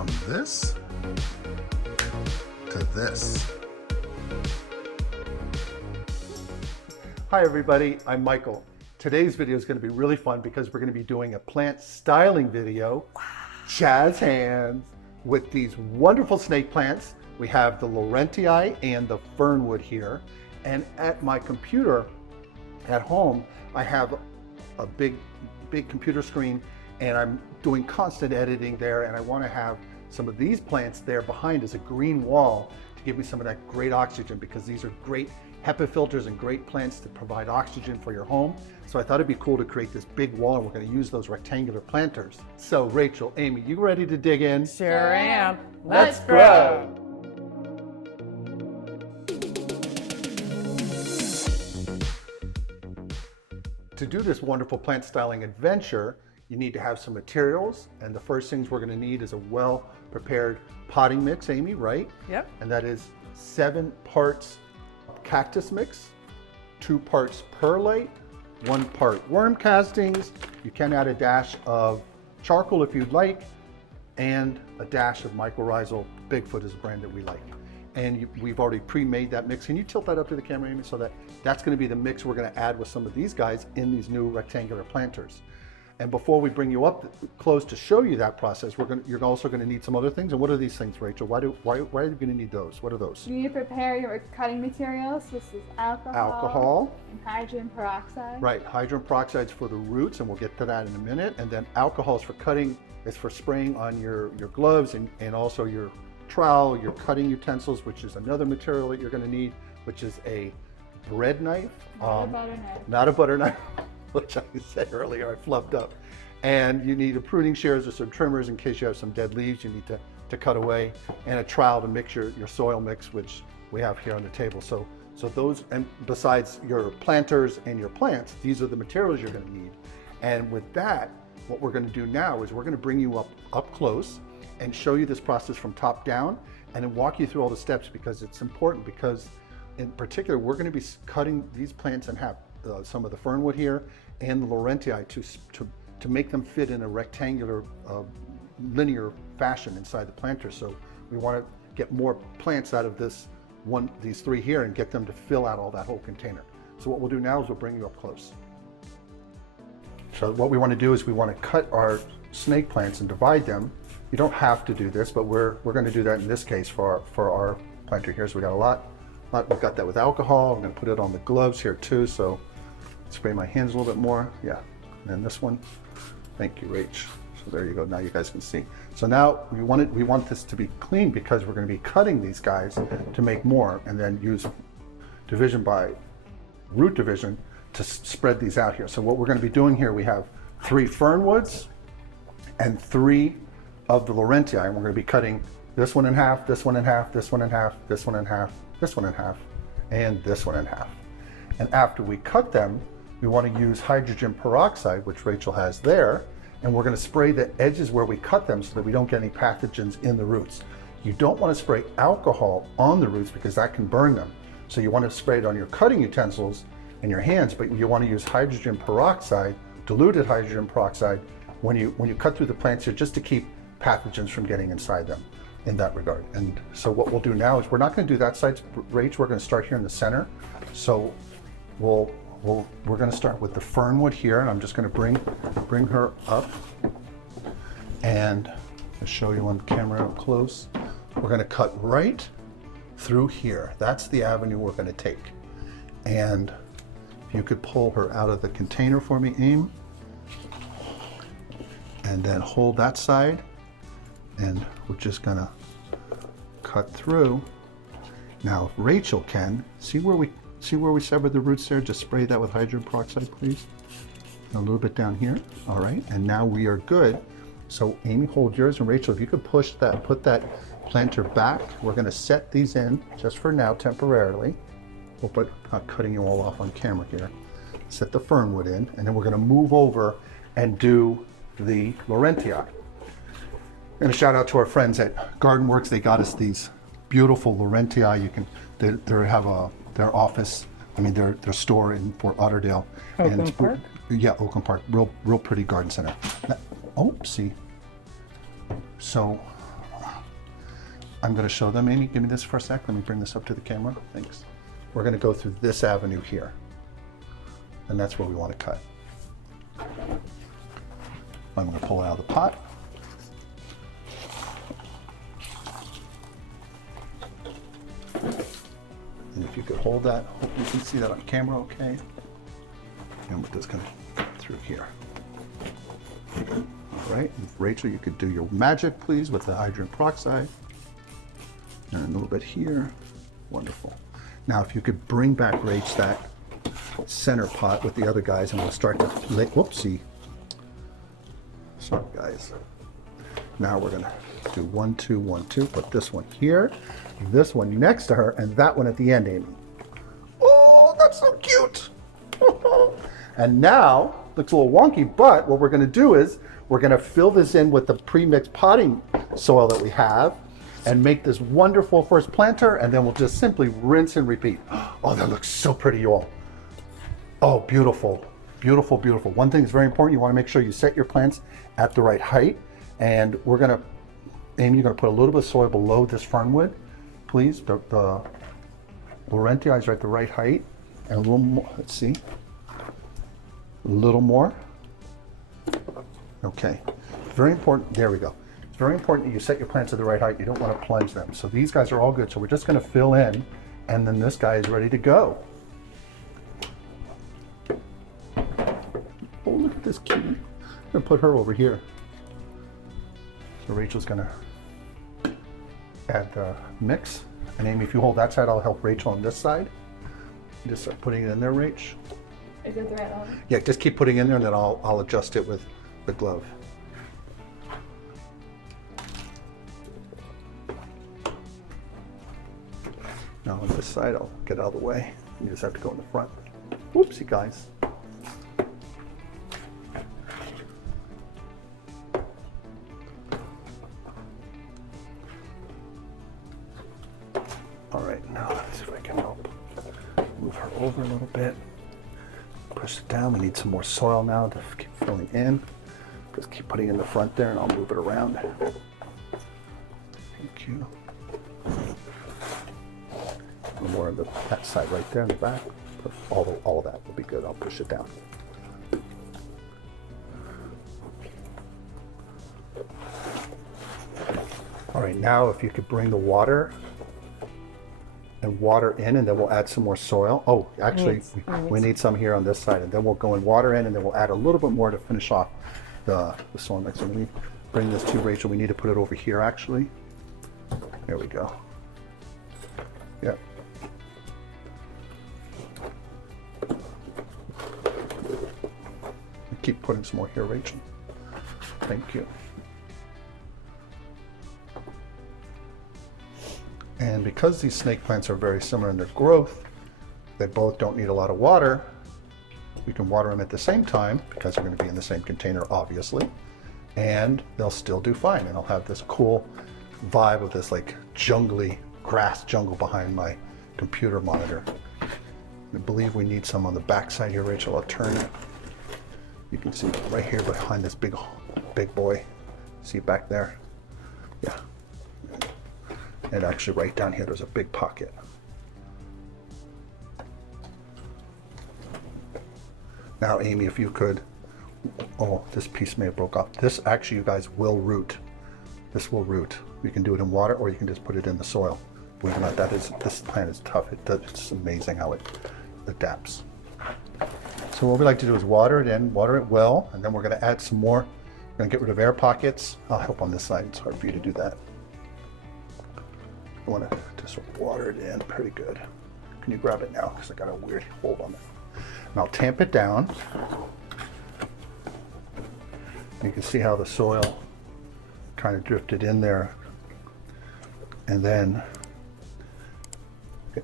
from this to this. Hi everybody, I'm Michael. Today's video is going to be really fun because we're going to be doing a plant styling video. Wow. Jazz hands with these wonderful snake plants. We have the Laurentii and the fernwood here. And at my computer at home, I have a big computer screen and I'm doing constant editing there, and I want to have some of these plants there behind as a green wall to give me some of that great oxygen, because these are great HEPA filters and great plants to provide oxygen for your home. So I thought it'd be cool to create this big wall, and we're going to use those rectangular planters. So Rachel, Amy, you ready to dig in? Sure am. Let's grow. To do this wonderful plant styling adventure, you need to have some materials, and the first things we're going to need is a well-prepared potting mix, Amy, right? Yep. And that is 7 parts cactus mix, 2 parts perlite, 1 part worm castings. You can add a dash of charcoal if you'd like, and a dash of mycorrhizal. Bigfoot is a brand that we like. And we've already pre-made that mix. Can you tilt that up to the camera, Amy, so that's going to be the mix we're going to add with some of these guys in these new rectangular planters. And before we bring you up close to show you that process, you're also going to need some other things. And what are these things, Rachel? Why are you going to need those? What are those? You need to prepare your cutting materials. This is alcohol and hydrogen peroxide. Right, hydrogen peroxide is for the roots, and we'll get to that in a minute. And then alcohol is for cutting, it's for spraying on your gloves and also your trowel, your cutting utensils, which is another material that you're going to need, which is a bread knife. Not a butter knife. Not a butter knife. Which I said earlier, I flubbed up. And you need a pruning shears or some trimmers in case you have some dead leaves you need to cut away, and a trowel to mix your soil mix, which we have here on the table. So those, and besides your planters and your plants, these are the materials you're going to need. And with that, what we're going to do now is we're going to bring you up close and show you this process from top down, and then walk you through all the steps, because it's important, because in particular, we're going to be cutting these plants in half. Some of the fernwood here and the Laurentii to make them fit in a rectangular, linear fashion inside the planter. So we want to get more plants out of these 3 here and get them to fill out all that whole container. So what we'll do now is we'll bring you up close. So what we want to do is we want to cut our snake plants and divide them. You don't have to do this, but we're going to do that in this case for our planter here. So we got a lot. We've got that with alcohol. I'm going to put it on the gloves here too. So spray my hands a little bit more. Yeah. And then this one. Thank you, Rach. So there you go. Now you guys can see. So now we want this to be clean, because we're going to be cutting these guys to make more, and then use division by root division to spread these out here. So what we're going to be doing here, we have 3 fernwoods and 3 of the Laurentii, and we're going to be cutting this one in half, this one in half, this one in half, this one in half, this one in half, and this one in half. And after we cut them, we want to use hydrogen peroxide, which Rachel has there, and we're going to spray the edges where we cut them so that we don't get any pathogens in the roots. You don't want to spray alcohol on the roots, because that can burn them. So you want to spray it on your cutting utensils and your hands, but you want to use hydrogen peroxide, diluted hydrogen peroxide, when you cut through the plants here, just to keep pathogens from getting inside them in that regard. And so what we'll do now is, we're not going to do that side, Rach, we're going to start here in the center. So we're going to start with the fernwood here, and I'm just going to bring her up, and I'll show you on camera up close. We're going to cut right through here. That's the avenue we're going to take. And if you could pull her out of the container for me, Aim, and then hold that side, and we're just going to cut through. Now, if Rachel can, see where we severed the roots there? Just spray that with hydrogen peroxide, please. A little bit down here. All right, and now we are good. So Amy, hold yours, and Rachel, if you could put that planter back. We're going to set these in just for now, temporarily. Hope I'm not cutting you all off on camera here. Set the fernwood in, and then we're going to move over and do the Laurentii. And a shout out to our friends at Garden Works. They got us these beautiful Laurentii. They have their office, their store in Fort Lauderdale. Oakland Park? Yeah, Oakland Park. Real pretty garden center. See. So I'm going to show them. Amy, give me this for a sec. Let me bring this up to the camera. Thanks. We're going to go through this avenue here. And that's where we want to cut. I'm going to pull it out of the pot. And if you could hold that, hope you can see that on camera okay. And we're just going to cut through here. All right, Rachel, you could do your magic, please, with the hydrogen peroxide. And a little bit here. Wonderful. Now, if you could bring back, Rach, that center pot with the other guys, and we'll start to whoopsie. Sorry, guys. Now we're going to do 1, 2, 1, 2. Put this one here, this one next to her, and that one at the end, Amy. Oh, that's so cute. And now, looks a little wonky, but what we're going to do is we're going to fill this in with the pre-mixed potting soil that we have and make this wonderful first planter, and then we'll just simply rinse and repeat. Oh, that looks so pretty, you all. Oh, beautiful, beautiful, beautiful. One thing is very important. You want to make sure you set your plants at the right height. And we're going to, Amy, you're going to put a little bit of soil below this fernwood, please. The Laurentia is at the right height. And a little more, let's see. A little more. Okay, very important, there we go. It's very important that you set your plants at the right height. You don't want to plunge them. So these guys are all good. So we're just going to fill in, and then this guy is ready to go. Oh, look at this kitty. I'm going to put her over here. So Rachel's going to add the mix. And Amy, if you hold that side, I'll help Rachel on this side. Just start putting it in there, Rach. Is it the right level? Yeah, just keep putting it in there, and then I'll adjust it with the glove. Now on this side, I'll get out of the way. You just have to go in the front. Whoopsie, guys. All right, now let's see if I can help move her over a little bit. Push it down. We need some more soil now to keep filling in. Just keep putting it in the front there, and I'll move it around. Thank you. A little more of that side right there in the back. All of that will be good. I'll push it down. All right, now if you could bring the water in, and then we'll add some more soil. Oh, actually, we need some here on this side, and then we'll go and water in, and then we'll add a little bit more to finish off the soil mix. So let me bring this to Rachel. We need to put it over here, actually. There we go. Yep. Keep putting some more here, Rachel. Thank you. And because these snake plants are very similar in their growth, they both don't need a lot of water. We can water them at the same time because they're going to be in the same container, obviously, and they'll still do fine. And I'll have this cool vibe of this like jungly grass jungle behind my computer monitor. I believe we need some on the back side here, Rachel. I'll turn it. You can see right here behind this big boy. See it back there? Yeah. And actually right down here, there's a big pocket. Now, Amy, if you could, oh, this piece may have broke off. This actually, you guys, will root. This will root. You can do it in water, or you can just put it in the soil. Believe it or not, this plant is tough. It's amazing how it adapts. So what we like to do is water it in, water it well, and then we're going to add some more. We're going to get rid of air pockets. I'll help on this side. It's hard for you to do that. I want to just water it in pretty good. Can you grab it now? Because I got a weird hold on it. And I'll tamp it down. You can see how the soil kind of drifted in there. And then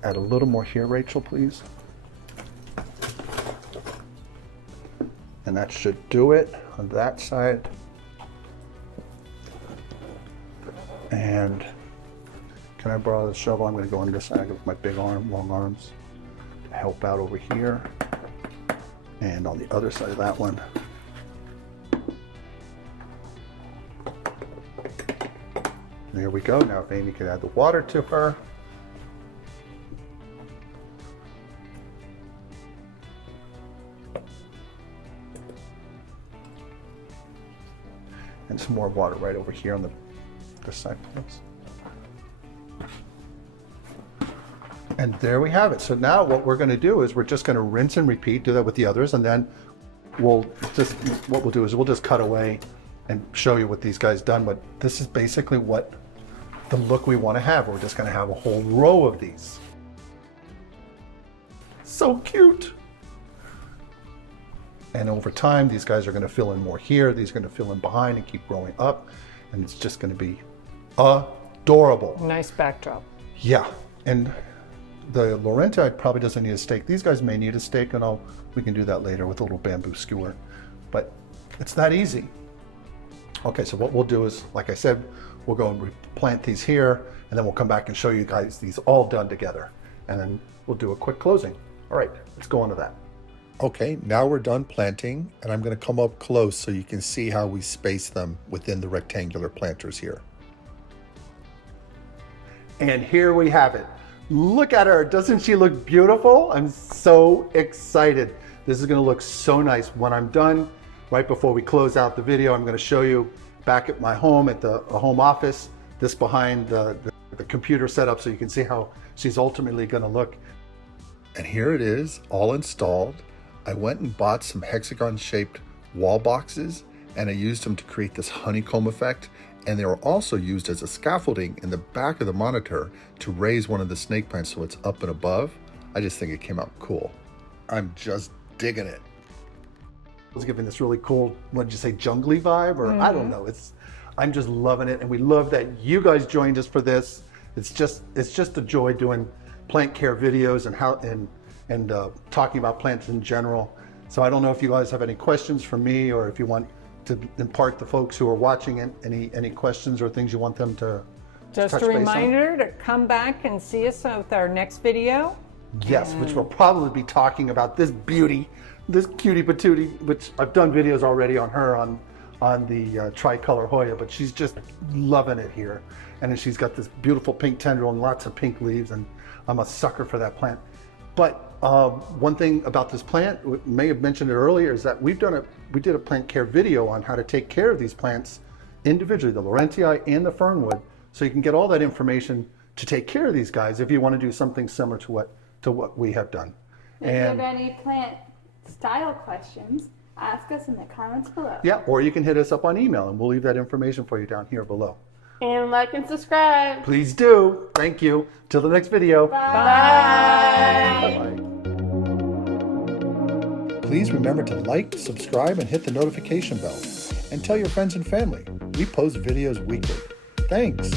add a little more here, Rachel, please. And that should do it on that side. And can I borrow the shovel? I'm going to go on this side with my big arm, long arms, to help out over here. And on the other side of that one. There we go. Now if Amy could add the water to her. And some more water right over here on the side, please. And there we have it. So now what we're going to do is we're just going to rinse and repeat, do that with the others, and then what we'll do is we'll just cut away and show you what these guys done. But this is basically what the look we want to have. We're just going to have a whole row of these. So cute. And over time, these guys are going to fill in more here. These are going to fill in behind and keep growing up. And it's just going to be adorable. Nice backdrop. Yeah. And the Laurentii probably doesn't need a stake. These guys may need a stake, and we can do that later with a little bamboo skewer. But it's that easy. Okay, so what we'll do is, like I said, we'll go and replant these here, and then we'll come back and show you guys these all done together. And then we'll do a quick closing. All right, let's go on to that. Okay, now we're done planting, and I'm going to come up close so you can see how we space them within the rectangular planters here. And here we have it. Look at her. Doesn't she look beautiful? I'm so excited. This is going to look so nice. When I'm done, right before we close out the video, I'm going to show you back at my home, at the home office, this behind the computer setup, so you can see how she's ultimately going to look. And here it is, all installed. I went and bought some hexagon-shaped wall boxes, and I used them to create this honeycomb effect. And they were also used as a scaffolding in the back of the monitor to raise one of the snake plants so it's up and above. I just think it came out cool. I'm just digging it. It's giving this really cool, what did you say, jungly vibe? Or I don't know. I'm just loving it. And we love that you guys joined us for this. It's just a joy doing plant care videos and talking about plants in general. So I don't know if you guys have any questions for me, or if you want to impart the folks who are watching it any questions or things you want them to Just touch a base on. reminder to come back and see us with our next video. Yes, which we'll probably be talking about this beauty, this cutie patootie, which I've done videos already on her on the tricolor Hoya, but she's just loving it here. And then she's got this beautiful pink tendril and lots of pink leaves, and I'm a sucker for that plant. But one thing about this plant, may have mentioned it earlier, is that we did a plant care video on how to take care of these plants individually, the Laurentii and the Fernwood, so you can get all that information to take care of these guys if you want to do something similar to what we have done. If you have any plant style questions, ask us in the comments below. Yeah, or you can hit us up on email, and we'll leave that information for you down here below. And like and subscribe. Please do. Thank you. Till the next video. Bye. Bye-bye. Please remember to like, subscribe, and hit the notification bell. And tell your friends and family. We post videos weekly. Thanks.